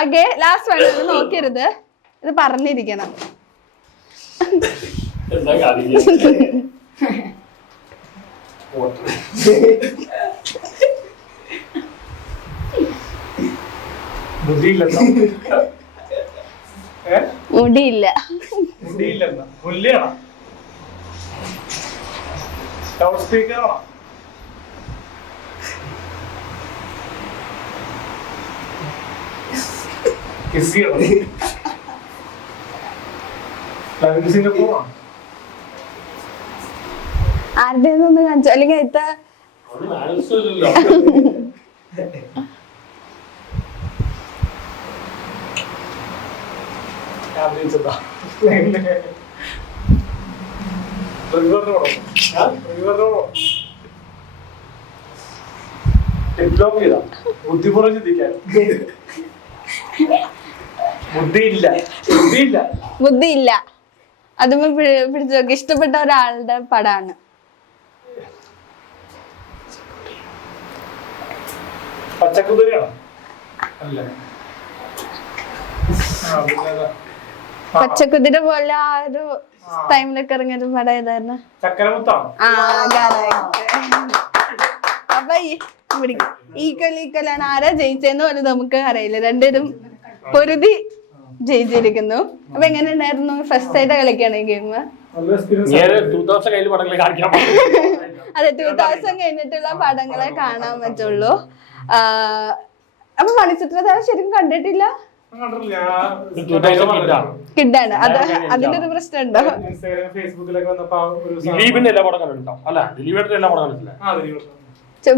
Okay last വേണം നോക്കരുത്, ഇത് പറഞ്ഞിരിക്കണം. മുടിയില്ല. ആരുടെ ഒന്ന് കാണിച്ചു അല്ലെങ്കിൽ ഇത്ത ബുദ്ധിപൂർവ്വം ചിന്തിക്കാൻ ബുദ്ധിയില്ല. അതുമ്പോ പിടിച്ചു നോക്കി. ഇഷ്ടപ്പെട്ട ഒരാളുടെ പടാണ്. പച്ചക്കുതിരയാണോ? പച്ചക്കുതിര പോലെ ആ ഒരു ടൈമിലൊക്കെ ഇറങ്ങിയൊരു പടം ഏതായിരുന്നു? അപ്പൊ ഈക്വലാണ്. ആരാ ജയിച്ചെന്ന് പോലും നമുക്ക് അറിയില്ല. രണ്ടുപേരും പൊരുതി ജയിച്ചിരിക്കുന്നു. അപ്പൊ എങ്ങനെ ഉണ്ടായിരുന്നു? ഫസ്റ്റ് ആയിട്ട് കളിക്കാണ് ഈ ഗെയിം? അതെ, 2000 കഴിഞ്ഞിട്ടുള്ള പടങ്ങളെ കാണാൻ പറ്റുള്ളൂ. അപ്പൊ മണിച്ചിത്രത്താഴ് ശരിക്കും കണ്ടിട്ടില്ല. കിഡാണ് അത്. അതിന്റെ ഒരു പ്രശ്നമുണ്ടോ?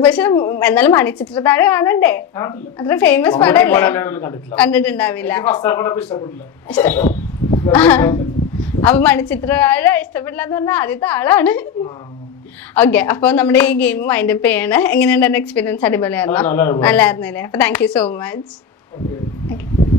പക്ഷെ എന്നാലും മണിച്ചിത്രത്താഴ് കാണണ്ടേ? അത്ര ഫേമസ് പടല്ലേ? കണ്ടിട്ടുണ്ടാവില്ല. അപ്പൊ മണിച്ചിത്രത്താഴ് ഇഷ്ടപ്പെടില്ല എന്ന് പറഞ്ഞാൽ ആദ്യത്തെ ആളാണ്. ഓക്കെ, അപ്പൊ നമ്മുടെ ഈ ഗെയിം വൈൻഡപ്പ് ചെയ്യണേ. എങ്ങനെയുണ്ടായിരുന്നു എക്സ്പീരിയൻസ്? അടിപൊളിയായിരുന്നു, നല്ലായിരുന്നില്ലേ? അപ്പൊ താങ്ക് യു സോ മച്ച്.